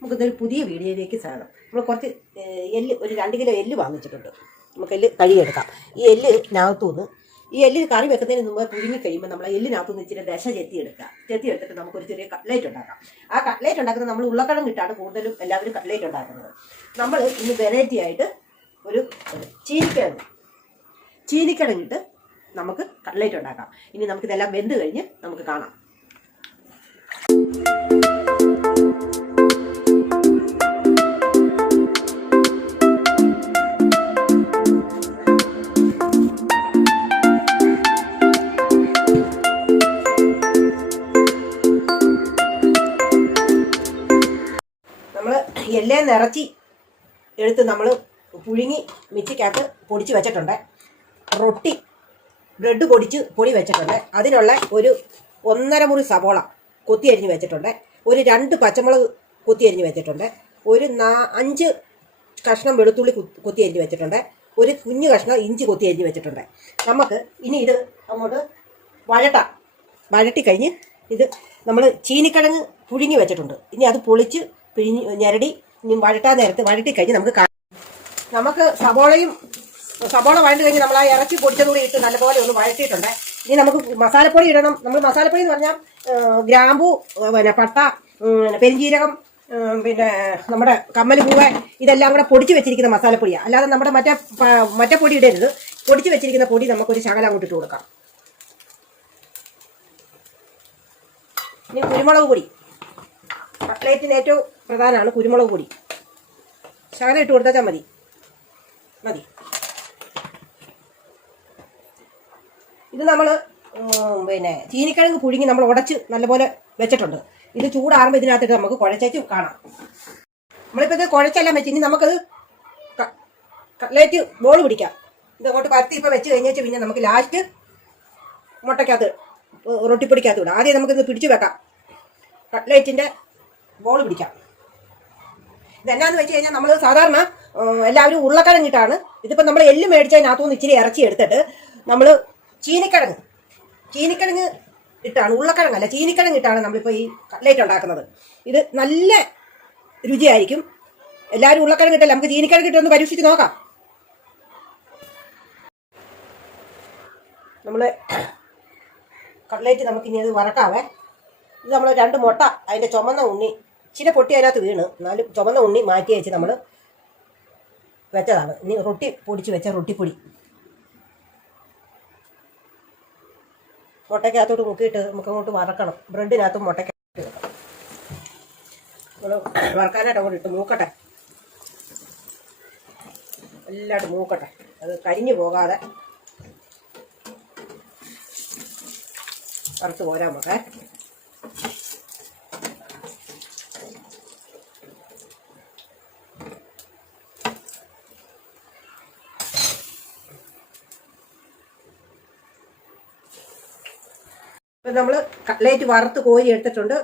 നമുക്കിതൊരു പുതിയ വീഡിയോയിലേക്ക് സ്വാഗതം. നമ്മൾ കുറച്ച് എല്ല് ഒരു രണ്ട് കിലോ എല്ല് വാങ്ങിച്ചിട്ടുണ്ട്. നമുക്ക് എല്ല് കഴുകിയെടുക്കാം. ഈ എല്ല് നകത്തുനിന്ന് ഈ എല്ല് കറി വെക്കുന്നതിന് മുമ്പ് പുഴുങ്ങി കഴിയുമ്പോൾ നമ്മൾ എല്ലിനകത്തുനിന്ന് ഇച്ചിരി ദശ ചെത്തി ചെത്തിയെടുത്തിട്ട് നമുക്കൊരു ചെറിയ കട്ട്ലേറ്റ് ഉണ്ടാക്കാം. ആ കട്ട്ലേറ്റ് ഉണ്ടാക്കുന്നത് നമ്മൾ ഉള്ളക്കിഴങ്ങ് ഇട്ടാണ് കൂടുതലും എല്ലാവരും കട്ട്ലേറ്റ് ഉണ്ടാക്കുന്നത്. നമ്മൾ ഇന്ന് വെറൈറ്റി ആയിട്ട് ഒരു ചീനിക്കിഴങ്ങ് ചീനിക്കിഴങ്ങിട്ട് നമുക്ക് കട്ട്ലേറ്റ് ഉണ്ടാക്കാം. ഇനി നമുക്കിതെല്ലാം വെന്ത് കഴിഞ്ഞ് നമുക്ക് കാണാം. നമ്മൾ എല്ലാം നിറച്ചി എടുത്ത് നമ്മൾ പുഴുങ്ങി മിക്സിക്കകത്ത് പൊടിച്ച് വെച്ചിട്ടുണ്ട്. റൊട്ടി ബ്രെഡ് പൊടിച്ച് പൊടി വെച്ചിട്ടുണ്ട്. അതിനുള്ള ഒരു ഒന്നര മുറി സവോള കൊത്തി അരിഞ്ഞ് വെച്ചിട്ടുണ്ട്. ഒരു രണ്ട് പച്ചമുളക് കൊത്തി അരിഞ്ഞ് വെച്ചിട്ടുണ്ട്. ഒരു നാ അഞ്ച് കഷ്ണം വെളുത്തുള്ളി കൊത്തി അരിഞ്ഞ് വെച്ചിട്ടുണ്ട്. ഒരു കുഞ്ഞു കഷ്ണം ഇഞ്ചി കൊത്തി അരിഞ്ഞ് വെച്ചിട്ടുണ്ട്. നമുക്ക് ഇനി ഇത് അങ്ങോട്ട് വഴട്ടാം വഴട്ടി കഴിഞ്ഞ് ഇത് നമ്മൾ ചീനിക്കിഴങ്ങ് പുഴുങ്ങി വെച്ചിട്ടുണ്ട്. ഇനി അത് പൊളിച്ച് പിഴിഞ്ഞ് ഞരടി ഇനി വഴട്ടാൻ നേരത്ത് വഴട്ടി കഴിഞ്ഞ് നമുക്ക് നമുക്ക് സവോളയും സവോള വഴണ്ട് കഴിഞ്ഞ് നമ്മൾ ആ ഇറച്ചി പൊടിച്ചതും കൂടി ഇട്ട് നല്ലപോലെ ഒന്ന് വഴറ്റിയിട്ടുണ്ട്. ഇനി നമുക്ക് മസാലപ്പൊടി ഇടണം. നമ്മൾ മസാലപ്പൊടി എന്ന് പറഞ്ഞാൽ ഗ്രാമ്പു പിന്നെ പട്ട പെരിഞ്ചീരകം പിന്നെ നമ്മുടെ കമ്മൽ പൂവ് ഇതെല്ലാം കൂടെ പൊടിച്ച് വെച്ചിരിക്കുന്ന മസാലപ്പൊടിയാണ് അല്ലാതെ നമ്മുടെ മറ്റേ മറ്റേ പൊടി ഇടരുത്. പൊടിച്ച് വെച്ചിരിക്കുന്ന പൊടി നമുക്കൊരു ശകലം അങ്ങോട്ട് ഇട്ട് കൊടുക്കാം. ഇനി കുരുമുളക് പൊടി. കട്ട്ലേറ്റിന് ഏറ്റവും പ്രധാനമാണ് കുരുമുളക് പൊടി. ശകലം ഇട്ട് കൊടുത്താൽ മതി. മതി. ഇത് നമ്മൾ പിന്നെ ചീനിക്കിഴങ്ങ് പുഴുങ്ങി നമ്മൾ ഉടച്ച് നല്ലപോലെ വെച്ചിട്ടുണ്ട്. ഇത് ചൂടാറുമ്പോൾ ഇതിനകത്തിട്ട് നമുക്ക് കുഴച്ചേച്ച് കാണാം. നമ്മളിപ്പോൾ ഇത് കുഴച്ചെല്ലാം വെച്ച് ഇനി നമുക്കത് കട്ലേറ്റ് ബോൾ പിടിക്കാം. ഇത് അങ്ങോട്ട് പരത്തി ഇപ്പോൾ വെച്ച് കഴിഞ്ഞാൽ പിന്നെ നമുക്ക് ലാസ്റ്റ് മുട്ടയ്ക്കകത്ത് റൊട്ടിപ്പൊടിക്കകത്ത് വിടാം ആദ്യം നമുക്കിത് പിടിച്ചു വെക്കാം. കട്ട്ലേറ്റിന്റെ ബോൾ പിടിക്കാം. ഇതെന്നാന്ന് വെച്ച് കഴിഞ്ഞാൽ നമ്മൾ സാധാരണ എല്ലാവരും ഉരുളക്കിഴങ്ങിട്ടാണ്. ഇതിപ്പോൾ നമ്മൾ എല്ല് മേടിച്ചതിനകത്തുനിന്ന് ഇച്ചിരി ഇറച്ചി എടുത്തിട്ട് നമ്മൾ ചീനിക്കിഴങ്ങ് ചീനിക്കിഴങ്ങ് ഇട്ടാണ് ഉരുളക്കിഴങ്ങല്ല ചീനിക്കിഴങ്ങ് ഇട്ടാണ് നമ്മളിപ്പോൾ ഈ കട്ട്ലേറ്റ് ഉണ്ടാക്കുന്നത്. ഇത് നല്ല രുചിയായിരിക്കും. എല്ലാവരും ഉരുളക്കിഴങ്ങ് ഇട്ടല്ല? നമുക്ക് ചീനിക്കിഴങ്ങ് ഇട്ടൊന്ന് പരീക്ഷിച്ച് നോക്കാം. നമ്മൾ കട്ട്ലേറ്റ് നമുക്കിനി അത് വറക്കാവേ. ഇത് നമ്മൾ രണ്ട് മുട്ട അതിന്റെ ചുമന്ന ഉണ്ണി ഇച്ചിരി പൊട്ടി അതിനകത്ത് വീണ്. എന്നാലും ചുമന്ന ഉണ്ണി മാറ്റി വെച്ച് നമ്മൾ വെച്ചതാണ്. ഇനി റൊട്ടി പൊടിച്ച് വെച്ച റൊട്ടിപ്പൊടി. മുട്ടയ്ക്കകത്തോട്ട് മുക്കിയിട്ട് നമുക്ക് അങ്ങോട്ട് വറക്കണം. ബ്രെഡിനകത്ത് വെക്കണം നമ്മൾ വറക്കാനായിട്ട് അങ്ങോട്ട് ഇട്ട് മൂക്കട്ടെ. എല്ലായിട്ടും മൂക്കട്ടെ. അത് കരിഞ്ഞു പോകാതെ വറുത്ത് പോരാ നമുക്ക് ഇപ്പം നമ്മൾ കട്ട്ലേറ്റ് വറുത്ത് കോരി എടുത്തിട്ടുണ്ട്.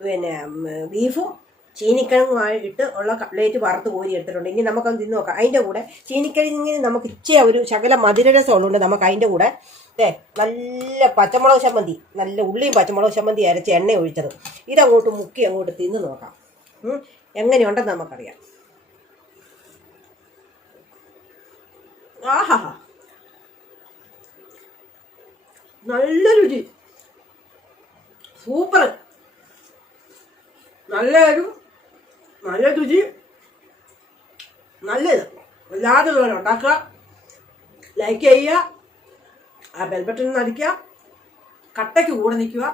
പിന്നെ ബീഫും ബീഫും ചീനിക്കിഴങ്ങുമായിട്ട് ഉള്ള കട്ട്ലേറ്റ് വറുത്ത് കോരി എടുത്തിട്ടുണ്ട്. ഇനി നമുക്കത് തിന്ന് നോക്കാം. അതിന്റെ കൂടെ ചീനിക്കിഴങ്ങിന് നമുക്ക് ഇച്ചിരി ഒരു ശകല മധുരരസം ഉള്ളതുകൊണ്ട് നമുക്ക് അതിന്റെ കൂടെ ഏ നല്ല പച്ചമുളക് ചമ്മന്തി നല്ല ഉള്ളിയും പച്ചമുളക് ചമ്മന്തി അരച്ച് എണ്ണ ഒഴിച്ചത്. ഇതങ്ങോട്ട് മുക്കി അങ്ങോട്ട് തിന്ന് നോക്കാം. എങ്ങനെയുണ്ടെന്ന് നമുക്കറിയാം. ആഹാ. നല്ല രുചി. സൂപ്പർ. നല്ല ഒരു നല്ല രുചി നല്ലത് വല്ലാതെ ഇതുപോലെ ഉണ്ടാക്കുക ലൈക്ക് ചെയ്യുക ആ ബെൽ ബട്ടൺ അടിക്കുക കട്ടയ്ക്ക് കൂടെ നിൽക്കുക.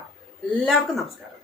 എല്ലാവർക്കും നമസ്കാരം.